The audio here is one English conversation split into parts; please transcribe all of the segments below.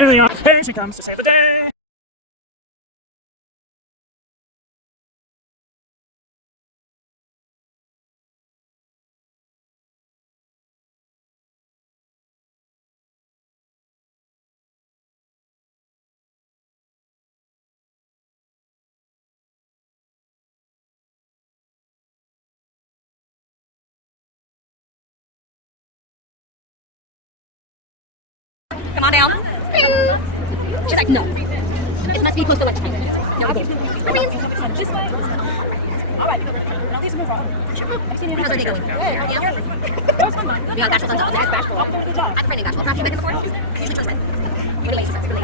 Here they are. Here she comes to save the day. Come on down. She's like, no. It must be close to lunchtime. No, okay. This way. All right. Now let's move on. How's our day going? Yeah. We got bashful sons. Zach's bashful. I'm friendly bashful. Have you met him before? Usually chose men. Anyways, that's really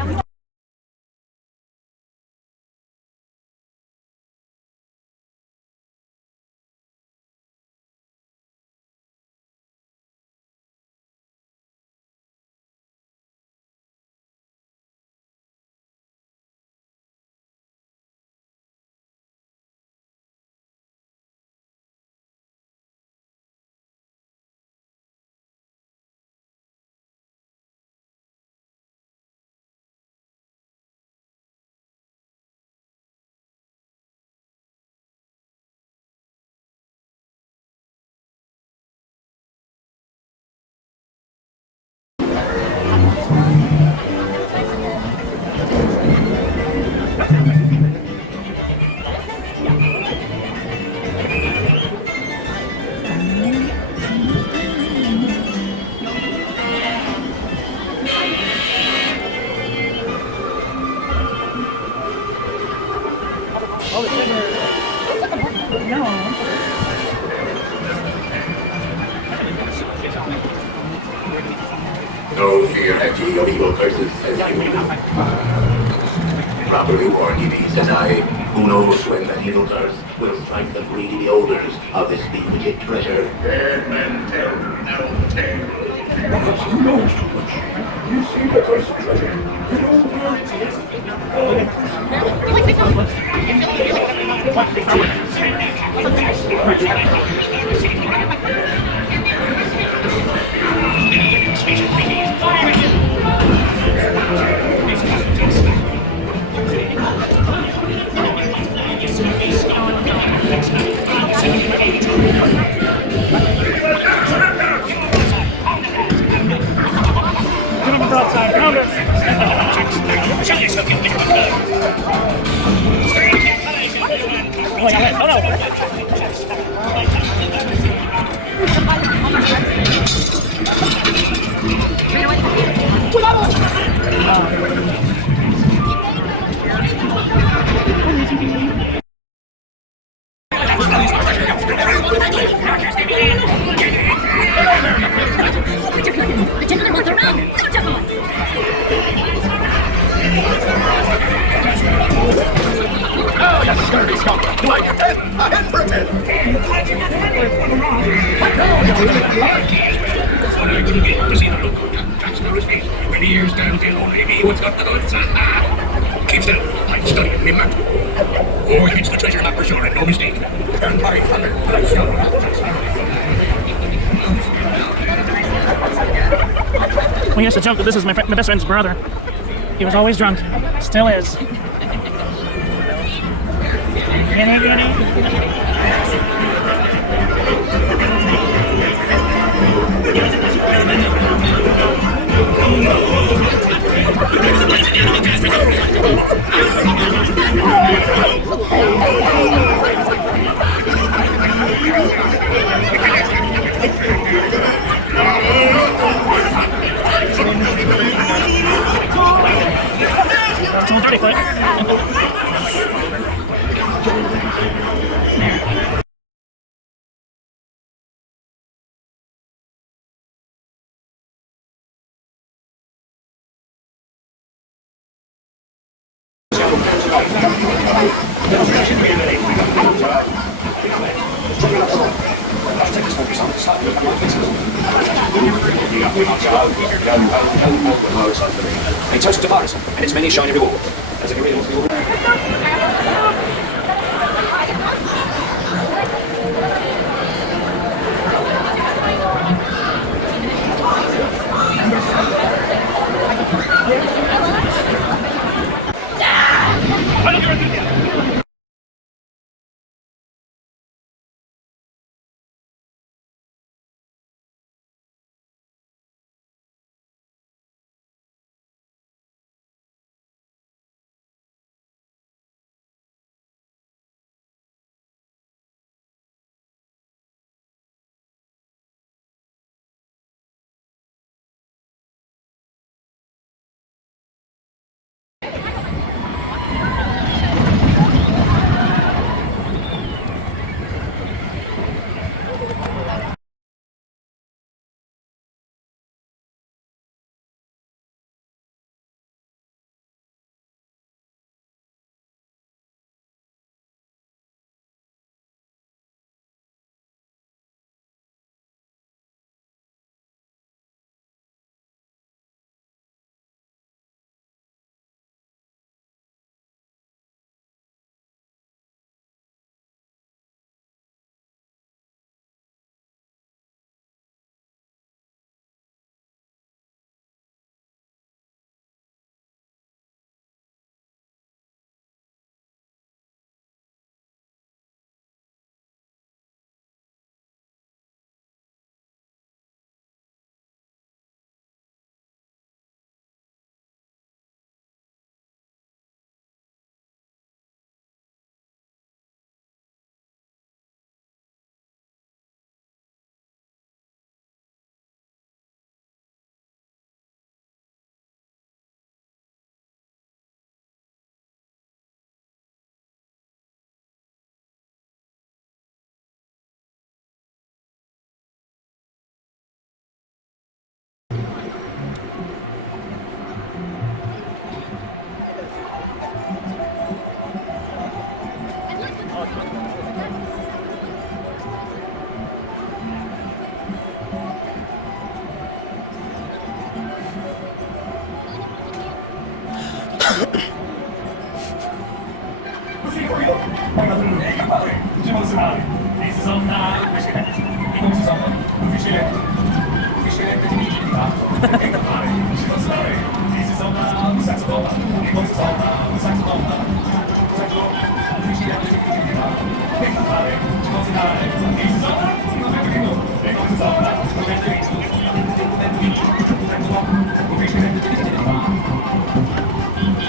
No fear, FG, of evil curses, as I will not. Properly warn ye these, as I, who knows when that evil curse will strike the greedy beholders of this bewitched treasure. Dead men tell no tale. Perhaps you know too much. You see the cursed treasure. You know where it is. Keep still. I'm studying me map. Oh, it's the treasure map for sure, and no mistake. Turn by thunder. We used to joke that this is my best friend's brother. He was always drunk. Still is. It's all dirty foot. He touched to Mars, and its many shiny rewards. As if you really want to be Yeah.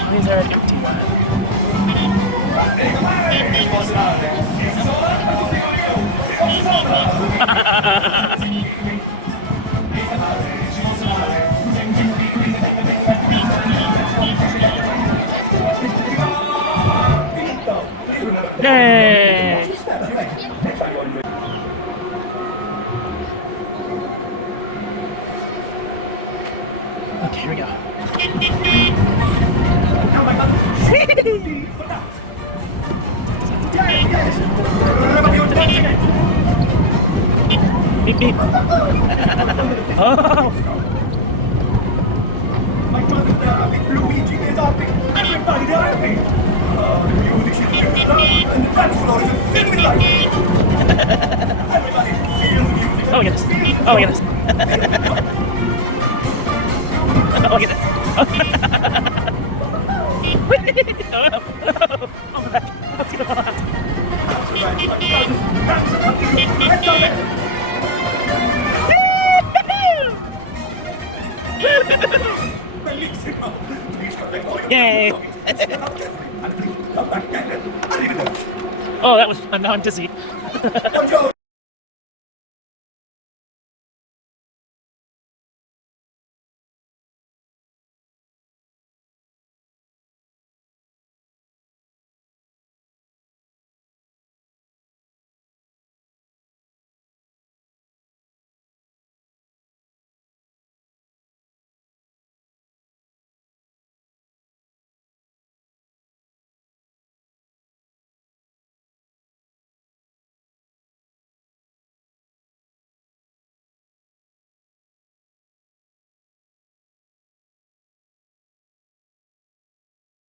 These are an empty one. Yay! Okay, here we go. Beep beep. Oh! My cousin Luigi is happy. Everybody there happy. The music is and the dance floor is filled with life. Everybody feel the music. Oh my goodness. Oh my goodness. Oh my goodness. Oh no. Oh my back. Let's get a fall out. Yay! Oh, that was fun. Now I'm dizzy. Majohn,